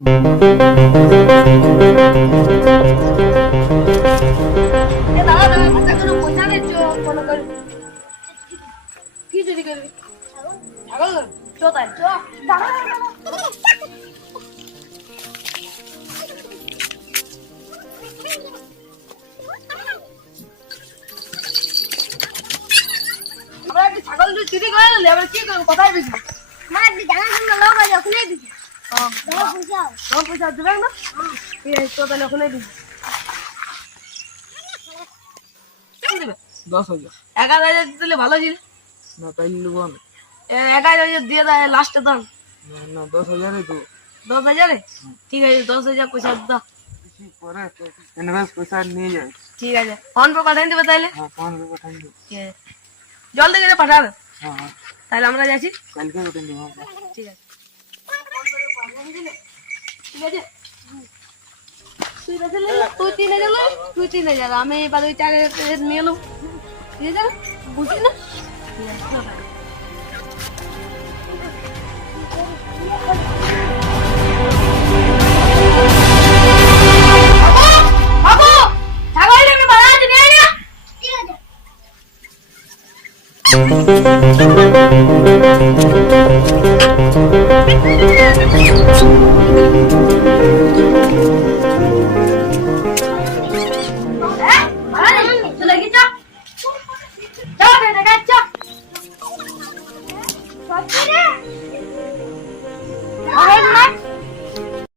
কি চুরি করবি? ছাগল চো তাই চো আমরা একটু ছাগল চুরি করে নিলে আমরা কি করবো? কোথায় বেশি মা জানা শুনলো লোক আছে ওখানে দিছি পয়সা দেবেন না? ঠিক আছে তো তাহলে ওখানে দিবি। 10,000 11,000 দিলে ভালো ছিল। না তাইলে নেবো না। 11,000 দিয়ে দেয় লাস্টে দাম। না 10,000 তো 10,000? ঠিক আছে 10,000 পয়সা দাও। পরে ইনভেস্ট পয়সা নিয়ে যাই। ঠিক আছে ফোন পে পাঠিয়ে দেবে তাহলে। হ্যাঁ ফোন পে পাঠাই দেবো। ঠিক আছে জলদি করে পাঠাবে। হ্যাঁ হ্যাঁ তাহলে আমরা যাচ্ছি। কালকে পাঠাই দেবো। ঠিক আছে ঠিক আছে তুই 3,000 আমি এবার ওই 4,000 নিয়ে এলাম। ঠিক আছে বুঝলি না? ঠিক আছে বাবু ছাগল আমি বাড়া নিয়ে আয় না। ঠিক আছে Thank you.